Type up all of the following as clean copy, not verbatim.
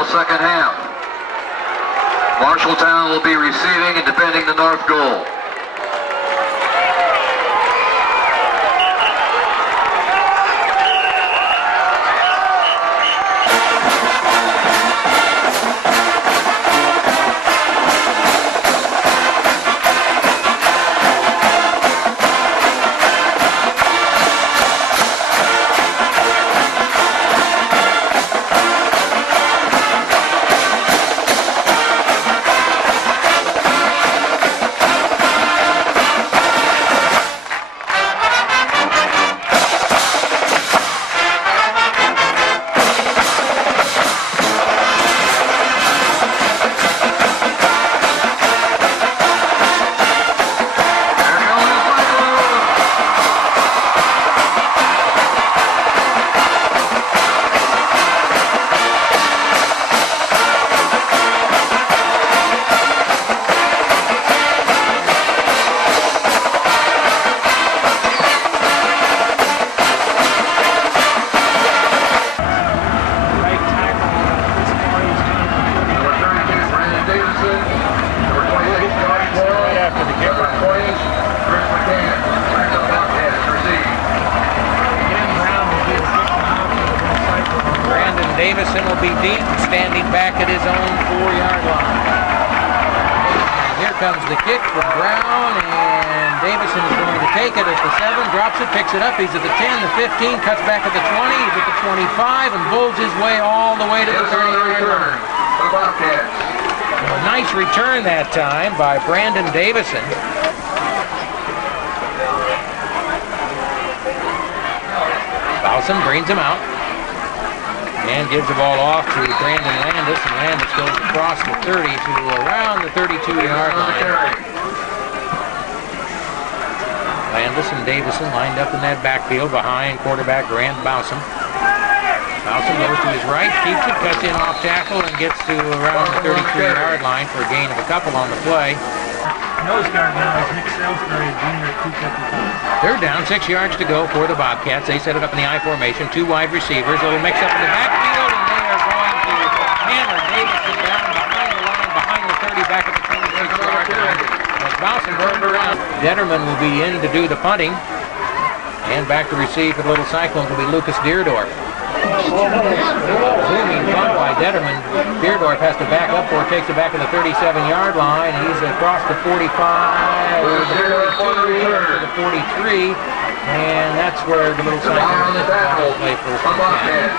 the second half. Marshalltown will be receiving and defending the north goal. Davison will be deep, standing back at his own 4-yard line. And here comes the kick from Brown, and Davison is going to take it at the 7, drops it, picks it up. He's at the 10, the 15, cuts back at the 20, he's at the 25, and bulls his way all the way to the 30-yard line. A nice return that time by Brandon Davison. Bowson brings him out and gives the ball off to Brandon Landis, and Landis goes across the 30 to around the 32-yard line. Landis and Davison lined up in that backfield behind quarterback Grant Bowson. Bowson goes to his right, keeps it, cuts in off tackle, and gets to around the 33-yard line for a gain of a couple on the play. Nose guard now is Nick Salisbury, junior at 255. Third down, 6 yards to go for the Bobcats. They set it up in the I formation, 2 wide receivers. A little mix up in the backfield, and they are going to hammer Davison down behind the line, behind the 30, back at the 26-yard line. As Bowson rolled around, Detterman will be in to do the punting. And back to receive for the Little Cyclones will be Lucas Deerdorf. Booming punt by Detterman. Deerdorf has to back up or takes it back to the 37-yard line. He's across the 45, the 42, to the 43, and that's where the Little Cyclones play first and 10.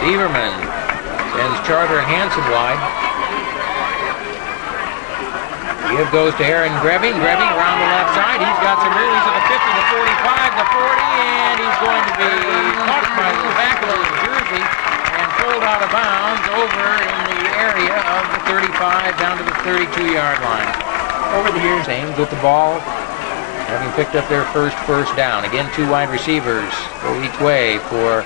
Severman sends Charter and Hanson wide. Give goes to Aaron Grebbing. Grebbing around the left side. He's got some room. He's at the 50, the 45, the 40, and he's going to be caught by the back of his jersey and pulled out of bounds over in the area of the 35 down to the 32-yard line. Over the years, Ames with the ball, having picked up their first down. Again, 2 wide receivers go each way for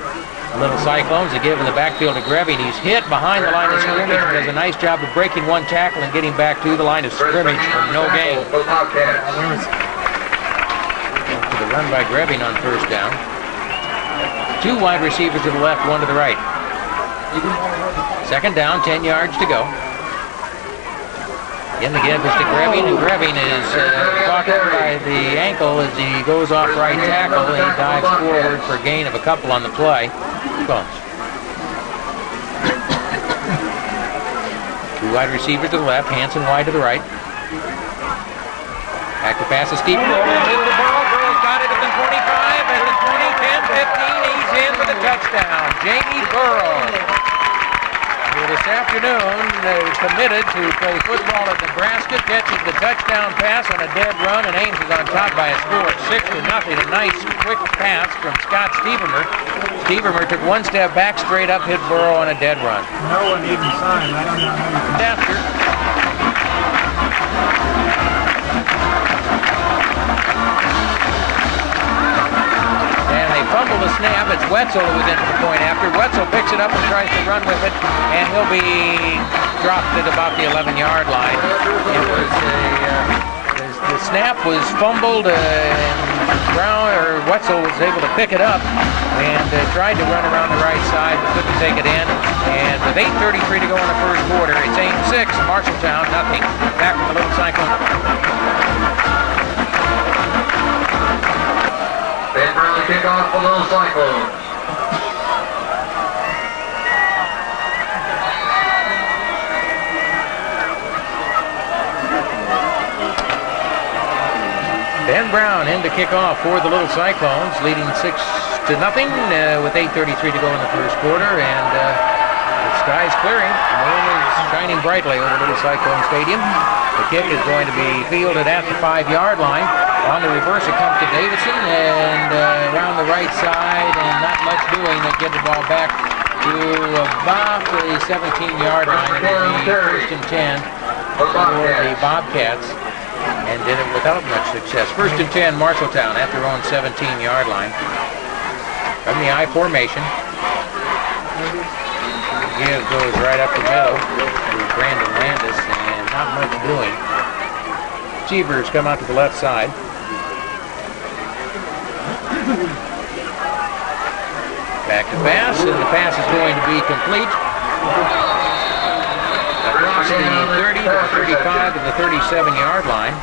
Little Cyclones. They give in the backfield to Grebbing. He's hit behind the line of scrimmage. He does a nice job of breaking one tackle and getting back to the line of scrimmage for no gain. To the run by Grebbing on first down. 2 wide receivers to the left, 1 to the right. Second down, 10 yards to go. Again, the give is to Grebbing, and Grebbing is caught by the ankle as he goes off right tackle, and he dives forward for a gain of a couple on the play. Bones. 2 wide receivers to the left, Hanson wide to the right. Back to pass to Steve Burrow. Burrow's got it at the 25, at the 20, 10, 15. He's in for the touchdown. Jamie Burrow. This afternoon, they're committed to play football at Nebraska, catches the touchdown pass on a dead run, and Ames is on top by a score of 6-0. A nice, quick pass from Scott Stevermer. Stevermer took 1 step back, straight up, hit Burrow on a dead run. No one even signed. I don't know how you After. And they fumble the snap. It's Wetzel who was into the point after. Wetzel picks it up and tries to run with it, and he'll be dropped at about the 11-yard line. It was the snap was fumbled, and Wetzel was able to pick it up and tried to run around the right side, but couldn't take it in. And with 8:33 to go in the first quarter, it's Ames 6, Marshalltown nothing. Back with the Little Cyclone. Ben Brown kickoff for Little Cyclone. Ben Brown in to kick off for the Little Cyclones, leading 6-0 with 8:33 to go in the first quarter, and the sky's clearing. The moon is shining brightly over Little Cyclone Stadium. The kick is going to be fielded at the 5-yard line. On the reverse, it comes to Davidson, and around the right side, and not much doing. They get the ball back to about the 17-yard line. It will be 1st and 10 for the Bobcats, and did it without much success. 1st and 10, Marshalltown at their own 17-yard line. From the I formation. Give goes right up the middle to Brandon Landis, and not much doing. Cheevers come out to the left side. Back to pass, and the pass is going to be complete. Across the 30, the 35, and the 37-yard line.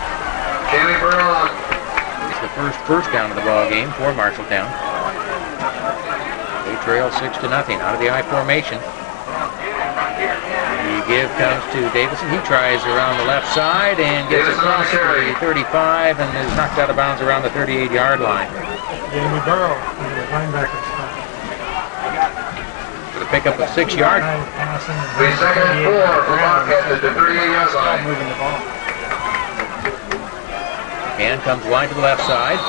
It's the first down of the ball game for Marshalltown. They trail 6-0 out of the I formation. The give comes to Davison. He tries around the left side and gets across the 35 and is knocked out of bounds around the 38-yard line. Jamie Burrow, the linebacker spot. For the pickup of 6 yards. The 2nd and 4 for Bobcats at the 38-yard line. Moving the ball. And comes wide to the left side.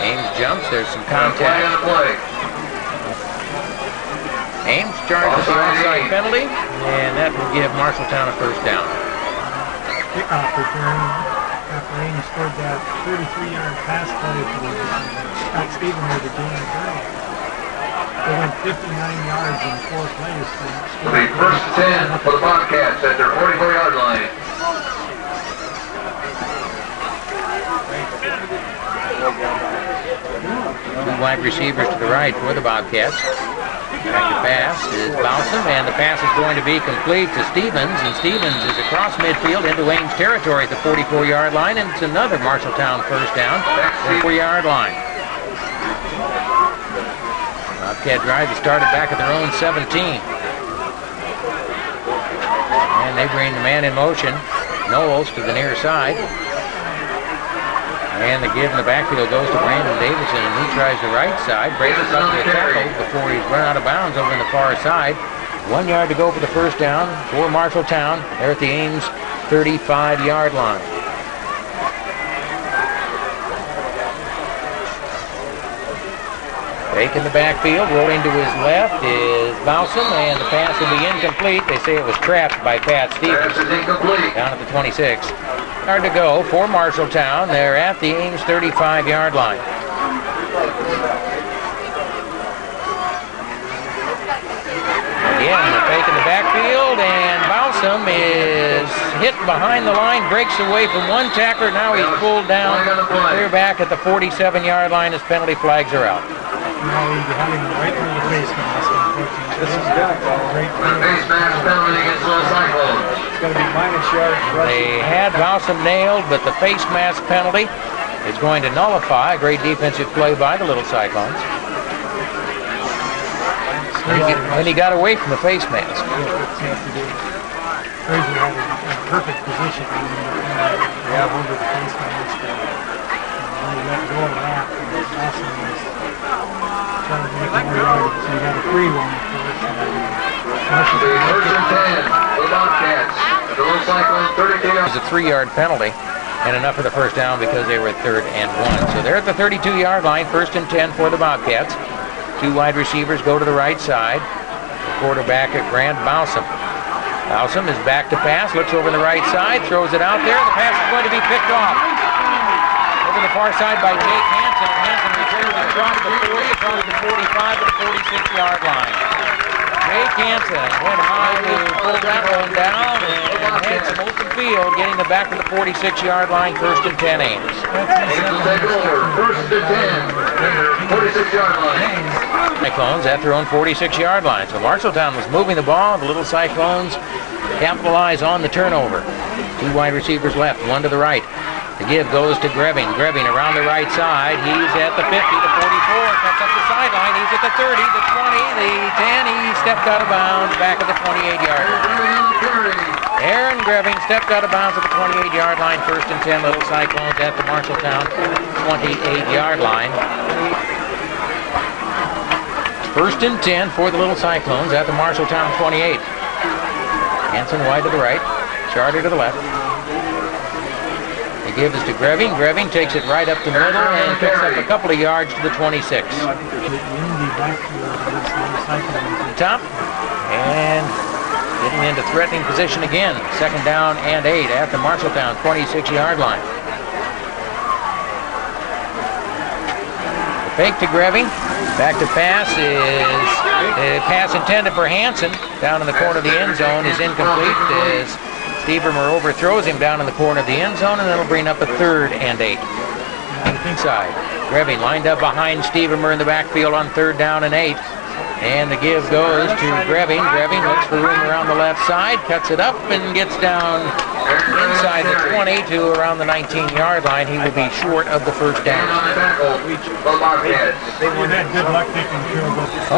Ames jumps. There's some contact. Ames charges the onside penalty, and that will give Marshalltown a 1st down. Kickoff return after Ames scored that 33-yard pass play for Scott Stephen with the game girl. They went 59 yards in 4 plays. It'll be 1st and 10 for the Bobcats at their 44-yard line. Two wide receivers to the right for the Bobcats. Back to pass is Balsam, and the pass is going to be complete to Stevens, and Stevens is across midfield into Ames territory at the 44-yard line, and it's another Marshalltown 1st down, 4-yard line. Bobcat drive is started back at their own 17. And they bring the man in motion, Knowles to the near side. And the give in the backfield goes to Brandon Davidson, and he tries the right side, breaks it up to a tackle before he's run out of bounds over in the far side. 1 yard to go for the 1st down for Marshalltown. They're at the Ames 35-yard line. Fake in the backfield, rolling to his left is Balsam, and the pass will be incomplete. They say it was trapped by Pat Stevens down at the 26. Yard to go for Marshalltown. They're at the Ames 35-yard line. Again, the fake in the backfield, and Balsam is hit behind the line, breaks away from one tackler. Now he's pulled down, clear back at the 47-yard line as penalty flags are out. Now he's having right through the face mask, unfortunately. This is good. Face mask penalty against Little Cyclones. It's going to be minus yards. They had Balsam nailed, but the face mask penalty is going to nullify a great defensive play by the Little Cyclones. And he got away from the face mask. Fraser had a perfect position over the face mask. When he let go of that, Balsam was trying to make more yards, so he got a free one. The 1st and 10 for the Bobcats. The Little Cyclones 32 yards. It was a 3-yard penalty, and enough for the 1st down because they were at 3rd and 1. So they're at the 32-yard line, 1st and 10 for the Bobcats. 2 wide receivers go to the right side. The quarterback at Grant Balsam. Balsam is back to pass, looks over the right side, throws it out there. The pass is going to be picked off. Over the far side by Jake Hanson. Hanson returns it across the 40, across the 45 to the 46-yard line. Jake Hanson went high to pull that one down and had some open field, getting the back to the 46-yard line, 1st and 10 Ames. Take over, 1st and 10. 46-yard line. Cyclones at their own 46-yard line. So Marshalltown was moving the ball. The Little Cyclones capitalize on the turnover. 2 wide receivers left, 1 to the right. The give goes to Grebbing. Grebbing around the right side. He's at the 50, the 44, cuts up the sideline. He's at the 30, the 20, the 10. He stepped out of bounds back at the 28-yard line. Aaron Grebbing stepped out of bounds at the 28-yard line. 1st and 10, Little Cyclones at the Marshalltown 28-yard line. 1st and 10 for the Little Cyclones at the Marshalltown 28. Hanson wide to the right. Charter to the left. The give is to Grebbing. Grebbing takes it right up the middle and picks up a couple of yards to the 26. Top. And getting into threatening position again. 2nd down and 8 at the Marshalltown 26-yard line. The fake to Grebbing. Back to pass is a pass intended for Hanson. Down in the corner of the end zone is incomplete as Stevermer overthrows him down in the corner of the end zone, and that'll bring up a 3rd and 8. Inside. Grebbing lined up behind Stevermer in the backfield on 3rd down and 8. And the give goes to Grebbing. Grebbing looks for room around the left side, cuts it up, and gets down inside the 20 to around the 19-yard line. He will be short of the 1st down.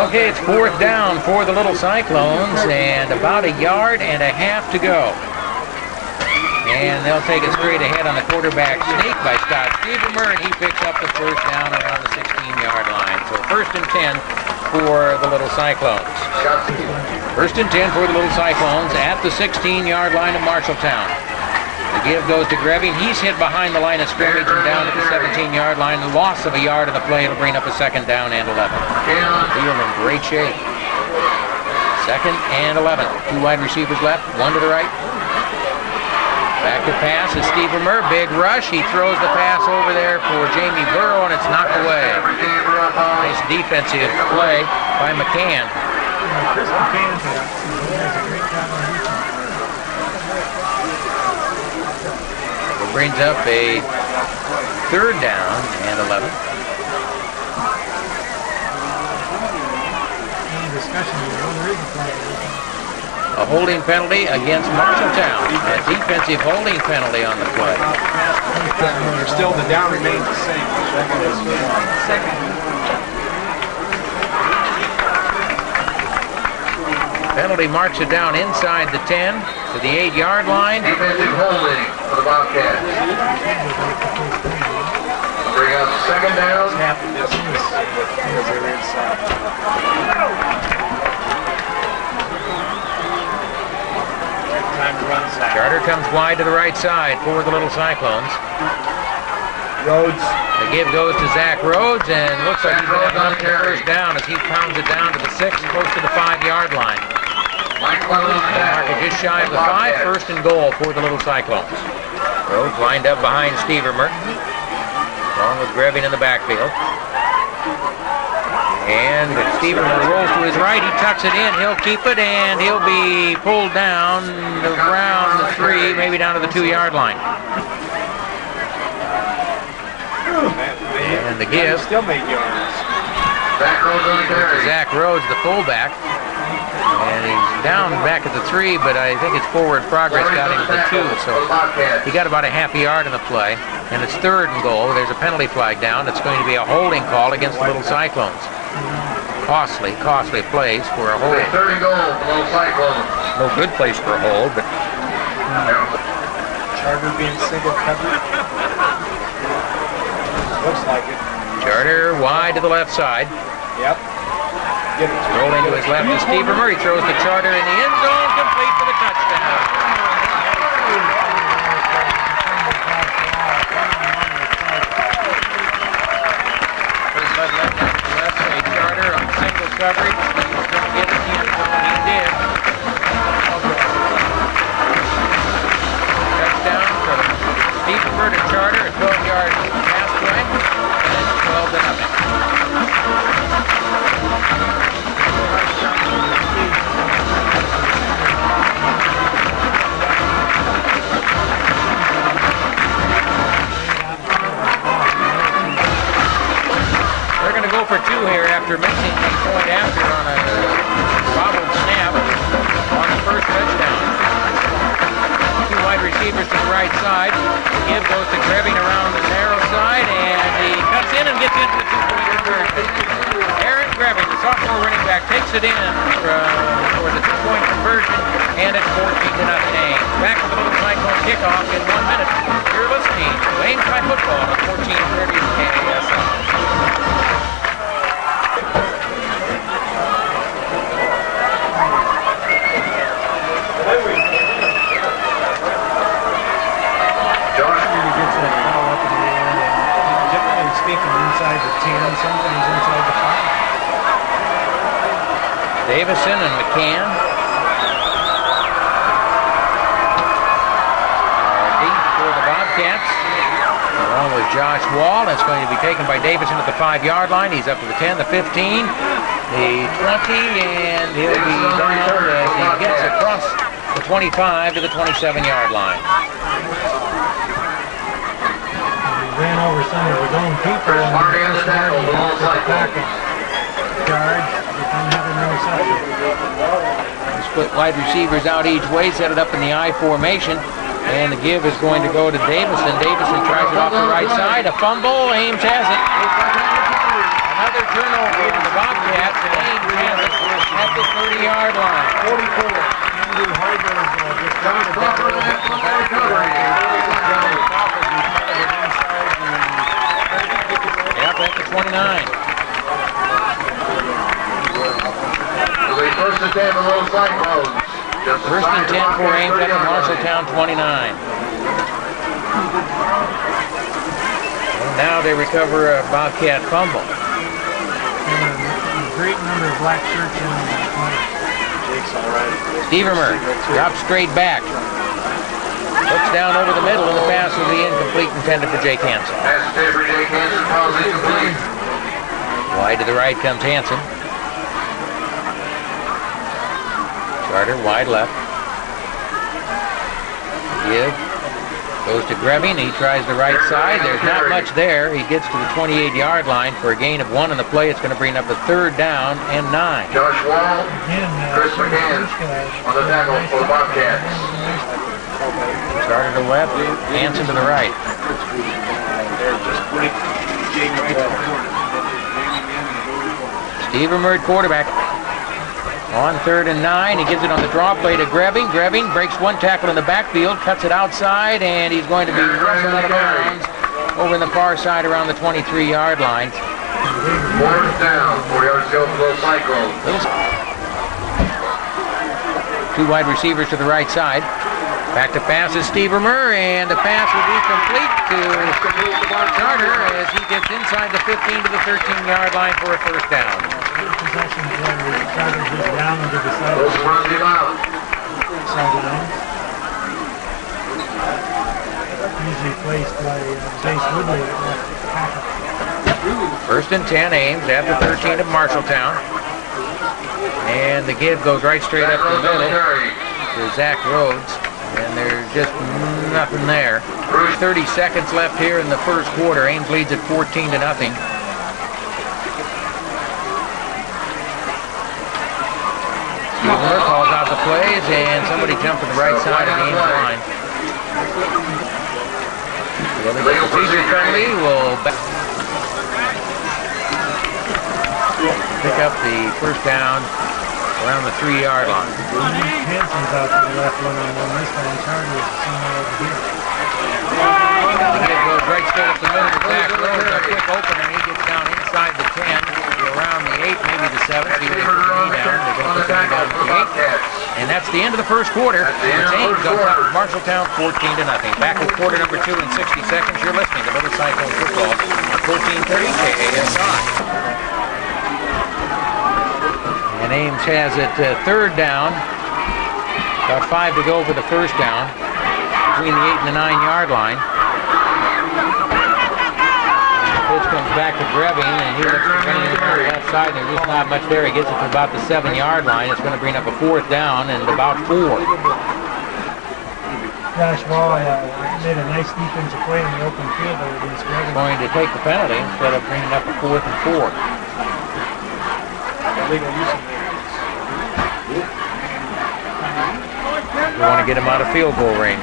Okay, it's 4th down for the Little Cyclones, and about 1.5 yards to go. And they'll take it straight ahead on the quarterback sneak by Scott Stevermer, and he picks up the 1st down around the 16-yard line. So 1st and 10 for the Little Cyclones. 1st and 10 for the Little Cyclones at the 16-yard line of Marshalltown. The give goes to Grebbing. He's hit behind the line of scrimmage and down at the 17-yard line. The loss of 1 yard in the play will bring up a 2nd down and 11. Field in great shape. 2nd and 11. 2 wide receivers left, 1 to the right. Back to pass is Stevermer. Big rush. He throws the pass over there for Jamie Burrow, and it's knocked away. Nice defensive play by McCann. It brings up a 3rd down and 11. A holding penalty against Marshalltown. A defensive holding penalty on the play. Still, the down remains the same. Penalty marks it down inside the 10 to the 8-yard line. Defensive holding for the Bobcats. Bring up 2nd down. Charter comes wide to the right side for the Little Cyclones. Rhodes. The give goes to Zach Rhodes, and looks like he's going to have enough for 1st down as he pounds it down to the 6, close to the 5-yard line. Mark it just shy of the 5, 1st and goal for the Little Cyclones. Rhodes lined up behind Stevermer, along with Grebbing in the backfield. And Stevermer rolls to his right. He tucks it in. He'll keep it, and he'll be pulled down around the 3, maybe down to the 2-yard line. And the give. Still made yards. Zach Rhodes, the fullback. And he's down back at the 3, but I think his forward progress got him to the 2. So he got about a half a yard in the play. And it's 3rd and goal. There's a penalty flag down. It's going to be a holding call against the Little Cyclones. Costly plays for a hold. 3rd and goal for Little Cyclones. No good place for a hold, but Charter being single covered. Looks like it. Charter wide to the left side. Yep. Rolling to his left is Stevermer. He throws the Charter in the end zone, complete for the touchdown. Left a Charter on single coverage. He's going to get it in the end zone. He did. Touchdown from Stevermer to Charter, a 12-yard pass play, and it's 12-0. go for two here after missing the point after on a bobbled snap on the first touchdown. Two wide receivers to the right side. The give goes to Grebbing around the narrow side, and he cuts in and gets into the two-point conversion. Aaron Grebbing, the sophomore running back, takes it in for the two-point conversion, and it's 14-0 Ames. Back to the little Cyclone kickoff in 1 minute. You're listening to Ames High Football at 1430 KASL. Inside the 10, sometimes inside the 5. Davison and McCann. Deep for the Bobcats. Along with Josh Wall. That's going to be taken by Davison at the 5-yard line. He's up to the 10, the 15, the 20, and he'll be down as he gets across the 25 to the 27-yard line. Ran over some of his own people and charge, but didn't have an interception. Split wide receivers out each way, set it up in the I formation, and the give is going to go to Davison. Davison tries it off the right side, a fumble, Ames has it. Another turnover on the Bobcats, and Ames has it at the 30-yard line. 44. At the 29. First and 10 for those Cyclones. First and 10 for Ames at the Marshalltown 29. And now they recover a Bobcat fumble. A great number of black shirts in the Jake's all right. Stevermer drops straight back. Looks down over the middle, and the pass will be incomplete, intended for Jake Hanson. Pass for Jake Hanson, calls incomplete. Wide to the right comes Hanson. Carter wide left. Give. Goes to Grebbing. He tries the right side. There's not much there. He gets to the 28-yard line for a gain of 1 on the play. It's going to bring up a 3rd down and 9. Josh Wall, Chris McCann on the tackle for the Bobcats. Carter to the left, Hanson to the right. Steve Emerd, quarterback. On 3rd and 9, he gives it on the draw play to Grebbing. Grebbing breaks one tackle in the backfield, cuts it outside, and he's going to be wrestled out of bounds over in the far side around the 23-yard line. 4th down, 4 yards to go for those Cyclones. Two wide receivers to the right side. Back to pass is Stevermer, and the pass will be complete to Carter as he gets inside the 15 to the 13-yard line for a 1st down. Possession where Carter goes down into the Those runs him out. sideline. Usually placed by Jace Woodley at left tackle. 1st and 10, Ames at the 13 of Marshalltown. And the give goes right straight up the middle to Zach Rhodes. And there's just nothing there. 30 seconds left here in the first quarter. Ames leads at 14-0. Miller calls out the plays, and somebody jumped to the right side of the Ames line. The procedure friendly will pick up the 1st down around the 3-yard line. Hanson's out to the left one-on-one this time. Carter is somewhere over here. The kid goes right straight up the middle to Zach Rhodes. A quick open, and he gets down inside the 10, to around the 8, maybe the 7. See what they put the knee down. They're going to put the knee down to the 8. And that's the end of the first quarter. It's Ames on top of Marshalltown 14-0. Back with quarter number 2 in 60 seconds. You're listening to Little Cyclone Football on 1430 KASI. And Ames has it 3rd down. About 5 to go for the 1st down. Between the 8 and the 9-yard line. And the pitch comes back to Grebbing, and he looks to run in on the left side, and there's just not much there. He gets it to about the 7-yard line. It's going to bring up a 4th down and about 4. Josh Wall made a nice defensive play in the open field there against Grebbing. Going to take the penalty instead of bringing up a 4th and 4. legal use of We want to get him out of field goal range.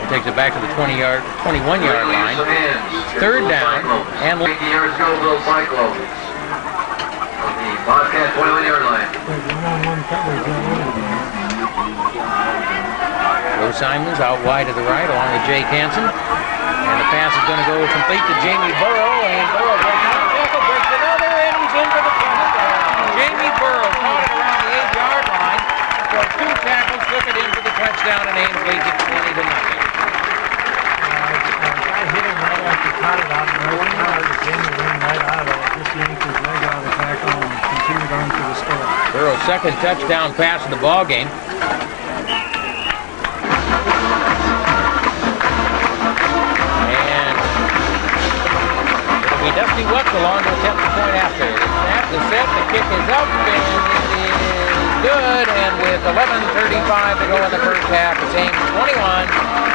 He takes it back to the 21-yard line. Third down, and 50 yards go, Little Cyclones. On the Bobcat 21-yard line. Joe Simons out wide to the right along with Jake Hanson. And the pass is going to go complete to Jamie Burrow. And Burrow breaks one tackle, breaks another, and he's in for the touchdown. Jamie Burrow caught it around the 8-yard line. So 2 tackles, took it in for the touchdown, and Ames leads it 20-0. I hit him right after he caught it out, and Jamie ran right out of it. Just yanked his leg out of the tackle and continued on to the score. Burrow's second touchdown pass of the ball game. Dusty Wetzel on to attempt the point after. The snap is set, the kick is up, and it is good. And with 11:35 to go in the first half, it's Ames 21,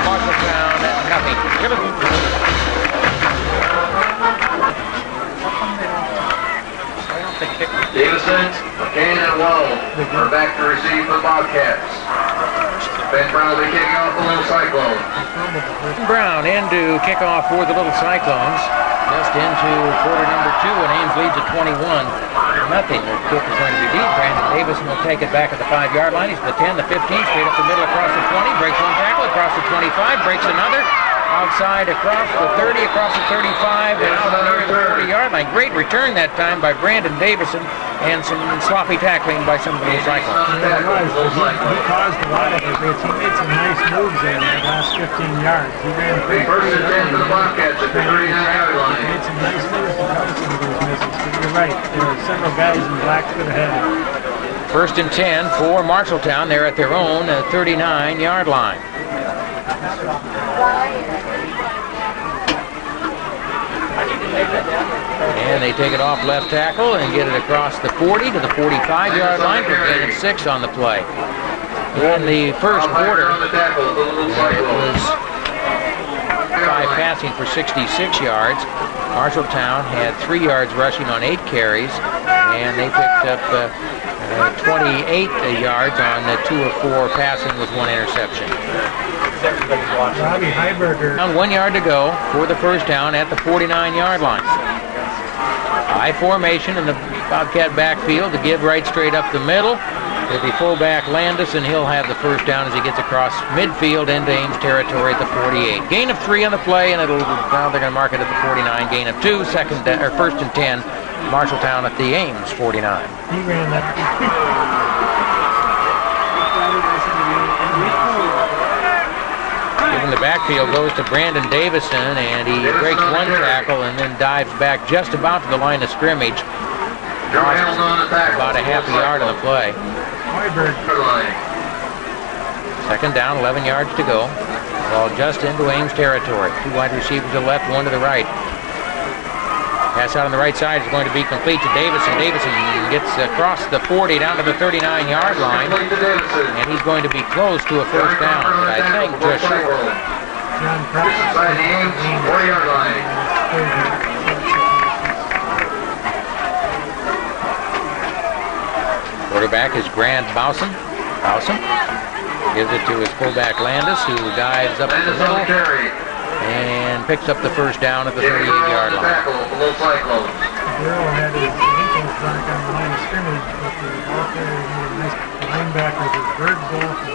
Marshalltown nothing. Davison, McCain, and Wall are back to receive for the Bobcats. Ben Brown will be kicking off the Little Cyclones. Brown into kickoff for the Little Cyclones. Just into quarter number 2, and Ames leads at 21-0. The kick is going to be deep. Brandon Davison will take it back at the 5-yard line. He's at the 10, the 15, straight up the middle across the 20, breaks one tackle, across the 25, breaks another, outside across the 30, across the 35, and out near the 40-yard line. Great return that time by Brandon Davison, and some sloppy tackling by some of the Little Cyclones. He caused a lot of it. He made some nice moves there in the last 15 yards. He ran pretty First and 10 for the Bobcats at the 39-yard line. He made some nice moves to cover some of those misses. But you're right, there are several guys in black that had it. First and 10 for Marshalltown. They're at their own 39-yard line. And they take it off left tackle and get it across the 40 to the 45-yard line for a gain of 6 on the play. In the first quarter, it was 5 passing for 66 yards. Marshalltown had 3 yards rushing on 8 carries, and they picked up 28 yards on 2 of 4 passing with 1 interception. Robbie Heiberger. Down 1 yard to go for the first down at the 49-yard line. High formation in the Bobcat backfield to give right straight up the middle. With the fullback Landis, and he'll have the first down as he gets across midfield into Ames territory at the 48. Gain of 3 on the play, and now they're going to mark it at the 49. Gain of 2, first and 10. Marshalltown at the Ames 49. He ran that. In the backfield goes to Brandon Davison, and he breaks 1 tackle and then dives back just about to the line of scrimmage. About a half a yard on the play. Second down, 11 yards to go. Ball just into Ames territory. 2 wide receivers to the left, 1 to the right. Pass out on the right side is going to be complete to Davison. Davison gets across the 40 down to the 39-yard line, and he's going to be close to a first down, but I think just short. Inside the Ames 40-yard line. Quarterback is Grant Bowson. Bowson gives it to his fullback Landis, who dives up the middle and picks up the first down at the 38-yard line. Burrow had his ankles back on the line of scrimmage, but the ball carrier made a nice linebacker with Bird Ball for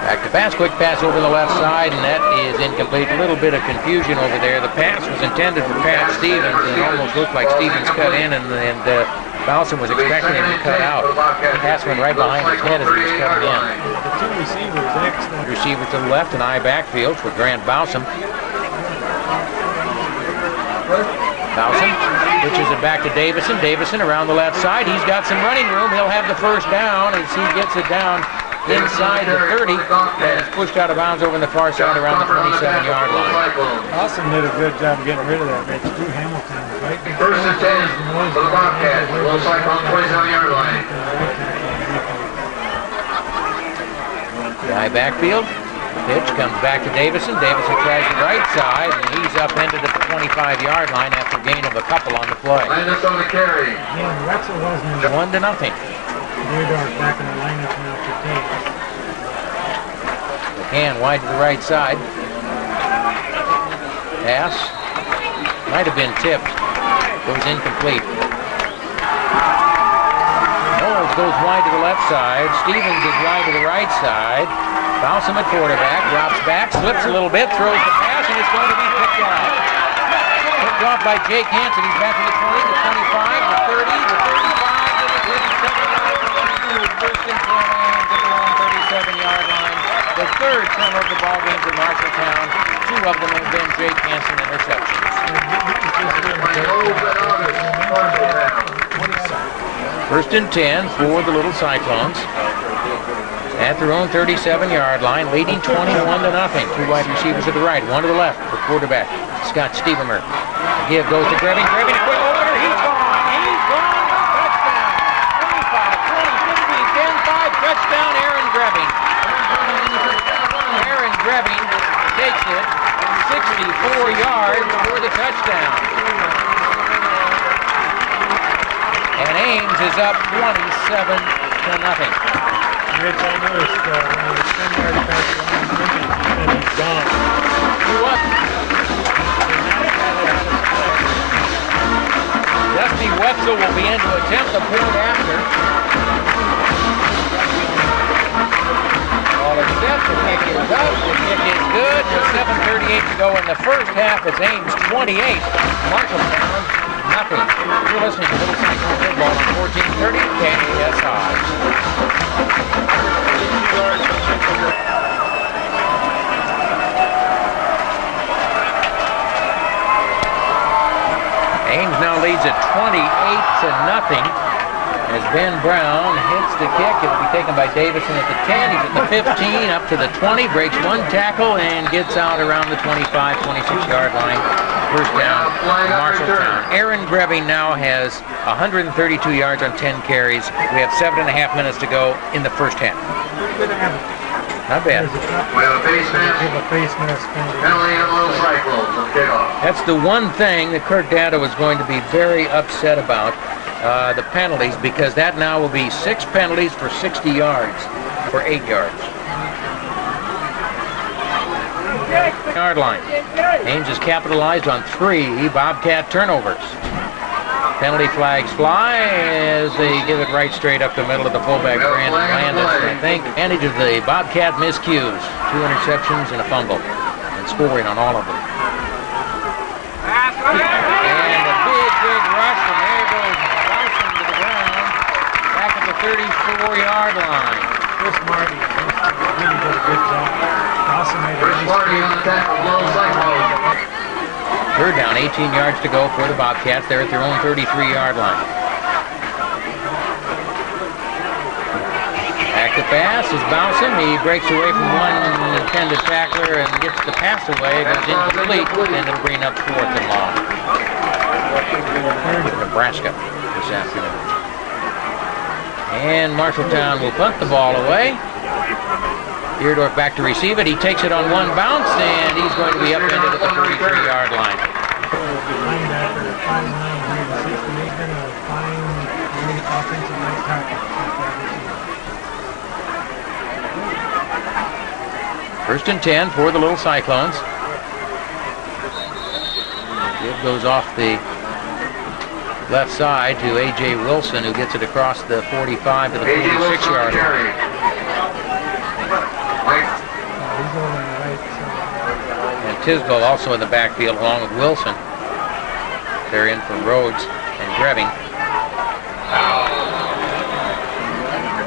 Back to pass, quick pass over the left side, and that is incomplete. A little bit of confusion over there. The pass was intended for Pat Stevens, and it almost looked like Stevens cut in, and Bowson was expecting him to cut out. The pass went right behind his head as he was cutting in. The 2 receivers, excellent. Receiver to the left and I backfield for Grant Bowson. Bowson pitches it back to Davison. Davison around the left side. He's got some running room. He'll have the first down as he gets it down inside the 30, and it's pushed out of bounds over on the far side around the 27-yard line. Awesome did a good job getting rid of that. That's Drew Hamilton. Right? First and 10 for the Bobcats. Little Cyclone 27-yard line. The high backfield. Pitch comes back to Davison. Davison tries the right side, and he's upended at the 25-yard line after gain of a couple on the play. Landis on the carry. Yeah, Wetzel wasn't 1-0. Deerdorf back in the lineup now for Taves. McCann wide to the right side. Pass. Might have been tipped. Goes incomplete. Knowles goes wide to the left side. Stevens is wide to the right side. Balsam at quarterback. Drops back. Slips a little bit. Throws the pass, and it's going to be picked off. Picked off by Jake Hanson. He's back to the 20, the 25, the 30, the 35, and the 37. First and 10 Ames at the long 37-yard line. The third turnover of the ball game for Marshalltown. Two of them have been Jake Hanson interceptions. First and 10 for the Little Cyclones. At their own 37-yard line, leading 21-0. Two wide receivers to the right, one to the left. The quarterback, Scott Stevermer. The give goes to Grebbing. Grebbing, a quick opener. He's gone. He's gone. Touchdown. 25, 20, 15, 10, 5. Touchdown, Aaron Grebbing. Aaron Grebbing takes it 64 yards for the touchdown. And Ames is up 27-0. Rich, I noticed when he was 10 yards back and he's gone. Who was? Dusty Wetzel will be in to attempt the point after. All is set. The kick is up. The kick is good. With 7:38 to go in the first half, it's Ames 28. Marshalltown, nothing. You're listening to Little Cyclone Football on 1430 KSI. Ames now leads at 28-0 as Ben Brown hits the kick. It'll be taken by Davison at the 10. He's at the 15, up to the 20, breaks one tackle and gets out around the 25, 26-yard line. First down, Marshalltown. Aaron Grebbing now has 132 yards on 10 carries. We have 7.5 minutes to go in the first half. Not bad. We have a face mask. Penalty on Little Cyclones on kickoff. That's the one thing that Kirk Dada was going to be very upset about, the penalties, because that now will be 6 penalties for 60 yards for 8 yards. Yard line. Ames has capitalized on 3 Bobcat turnovers. Penalty flags fly as they give it right straight up the middle of the fullback, Brandon Landis. I think advantage of the Bobcat miscues. 2 interceptions and a fumble, and scoring on all of them. And a big rush, and there goes Hanson to the ground, back at the 34-yard line. Chris Marty really did a good job. Also made a Chris Marty on the tackle, Little Cyclones. Third down, 18 yards to go for the Bobcats. They're at their own 33-yard line. Back to pass is Balsam. He breaks away from one intended tackler and gets the pass away. Goes incomplete, and it'll bring up 4th and long. Nebraska this afternoon. And Marshalltown will punt the ball away. Deerdorf back to receive it. He takes it on one bounce, and he's going to be upended at the 33-yard line. Linebacker, 5'9", 160. They've been a fine offensive right tackle. First and 10 for the Little Cyclones. Give goes off the left side to A.J. Wilson, who gets it across the 45 to the 46-yard line. And Tisdale also in the backfield along with Wilson. They're in for Rhodes and Grebbing.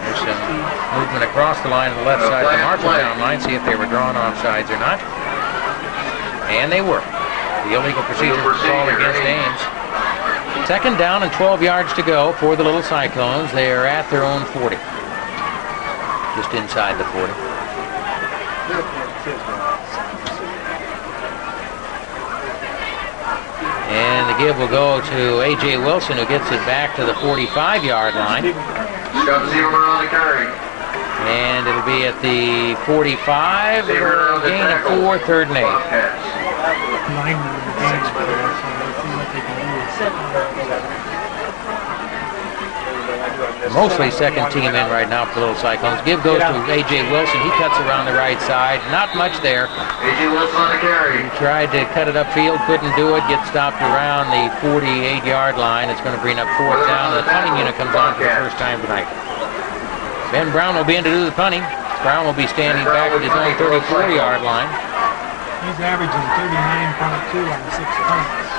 There's some movement across the line on the left side of the Marshalltown line. See if they were drawn offsides or not. And they were. The illegal procedure was called against Ames. Second down and 12 yards to go for the Little Cyclones. They are at their own 40. Just inside the 40. And the give will go to A.J. Wilson, who gets it back to the 45-yard line. Scott Stevermer on the carry. And it'll be at the 45, gain of 4, 3rd and 8. Linemen in the game, so let's see what they can do. Mostly second team in right now for the Little Cyclones. Give goes to A.J. Wilson. He cuts around the right side. Not much there. A.J. Wilson on the carry. He tried to cut it upfield, couldn't do it. Gets stopped around the 48-yard line. It's going to bring up 4th down. The punting unit comes on for the first time tonight. Ben Brown will be in to do the punting. Brown will be standing back at his own 34-yard line. He's averaging 39.2 on 6 punts.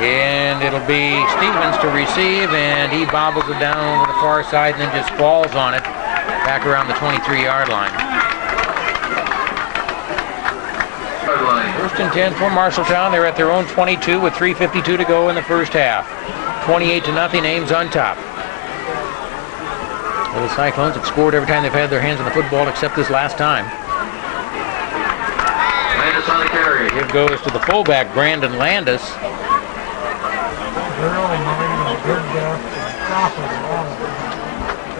And it'll be Stevens to receive, and he bobbles it down over the far side and then just falls on it back around the 23-yard line. 1st and 10 for Marshalltown. They're at their own 22 with 3:52 to go in the first half. 28-0, Ames on top. Well, the Cyclones have scored every time they've had their hands on the football except this last time. Landis on the carry. It goes to the fullback, Brandon Landis.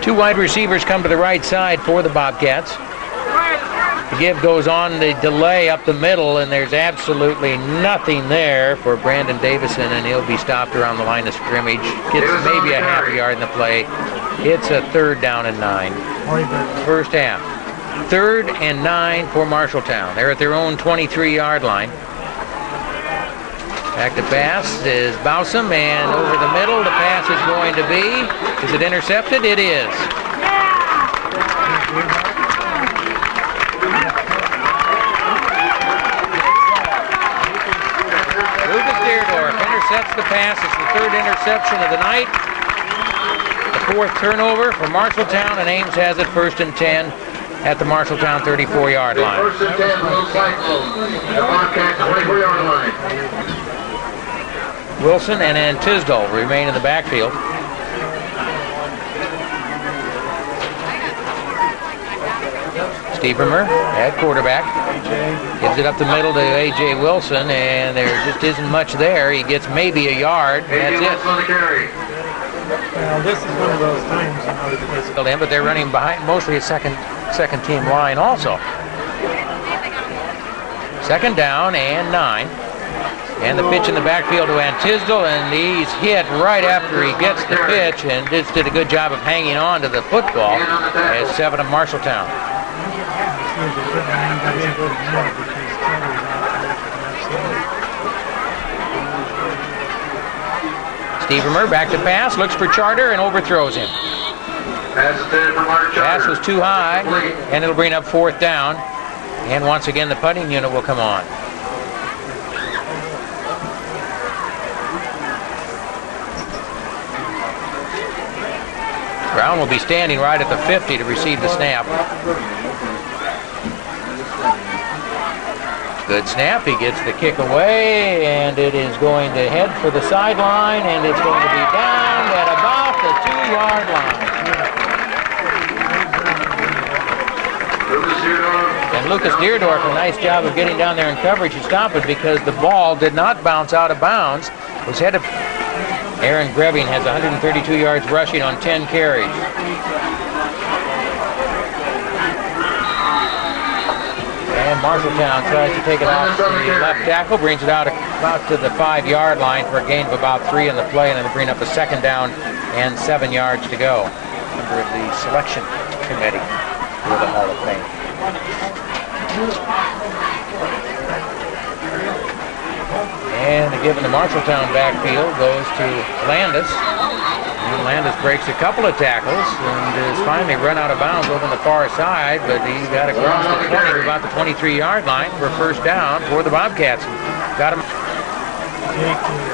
Two wide receivers come to the right side for the Bobcats. The give goes on the delay up the middle, and there's absolutely nothing there for Brandon Davison, and he'll be stopped around the line of scrimmage. Gets maybe a half a yard in the play. It's a 3rd down and 9. First half. 3rd and 9 for Marshalltown. They're at their own 23-yard line. Back to pass is Bowsam, and over the middle, the pass is going to be, is it intercepted? It is. Lucas Deerdorf intercepts the pass. It's the 3rd interception of the night. The 4th turnover for Marshalltown, and Ames has it 1st and 10 at the Marshalltown 34-yard line. 1st and 10, Little Cyclones. The Bobcats 24-yard line. Wilson and Tisdall remain in the backfield. Stevermer at quarterback. Gives it up the middle to A.J. Wilson, and there just isn't much there. He gets maybe a yard, and that's it. On the carry. Well, this is one of those times, you know, But they're running behind mostly a second team line also. 2nd down and 9. And the pitch in the backfield to Tisdall, and he's hit right after he gets the pitch, and just did a good job of hanging on to the football as 7 of Marshalltown. Stevermer back to pass, looks for Charter and overthrows him. Pass was too high, and it'll bring up 4th down. And once again, the punting unit will come on. Brown will be standing right at the 50 to receive the snap. Good snap. He gets the kick away, and it is going to head for the sideline, and it's going to be down at about the 2-yard line. And Lucas Deerdorf, a nice job of getting down there in coverage and stop it, because the ball did not bounce out of bounds. It was headed. Aaron Grebbing has 132 yards rushing on 10 carries. And Marshalltown tries to take it off the left tackle, brings it out about to the 5-yard line for a gain of about 3 in the play, and then they bring up a 2nd down and 7 yards to go. Member of the selection committee for the Hall of Fame. And the give in the Marshalltown backfield goes to Landis. And Landis breaks a couple of tackles and is finally run out of bounds over on the far side, but he got across the 20 about the 23-yard line for a 1st down for the Bobcats. Got him. Jake is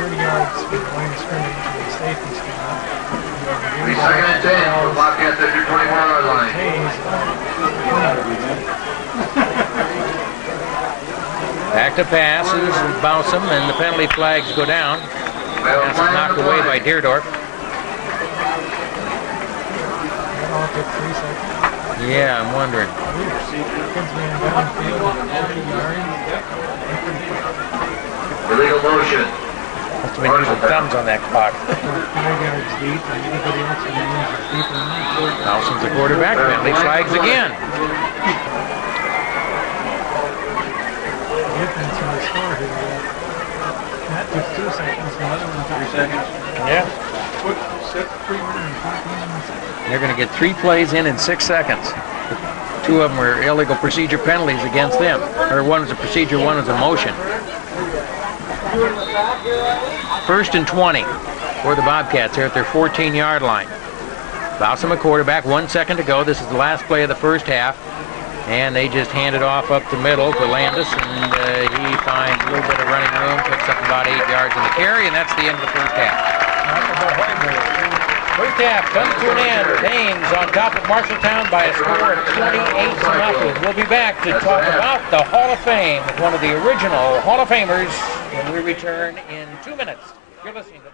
30 yards from the line of scrimmage and the safety spot. 2nd and 10 for the Bobcats at your 24-yard line. Back to passes, Bowsam, and the penalty flags go down. Pass is knocked away by Deerdorf. Yeah, I'm wondering. Illegal motion. Must have been using thumbs on that clock. 5 yards deep, and anybody else can use it deeper than that. Nelson's the quarterback. Penalty flags again. Defense on the score here. That took 2 seconds, the other one took 3 seconds. Yeah. 314 They're going to get 3 plays in 6 seconds. 2 of them were illegal procedure penalties against them. Or one was a procedure, one was a motion. 1st and 20 for the Bobcats. They're at their 14-yard line. Bowsum a quarterback, 1 second to go. This is the last play of the first half. And they just hand it off up the middle to Landis, and he finds a little bit of running room, picks up about 8 yards in the carry, and that's the end of the first half. First half comes to an end with Ames on top of Marshalltown by a score of 28-0. We'll be back to talk about the Hall of Fame with one of the original Hall of Famers when we return in 2 minutes. You're listening to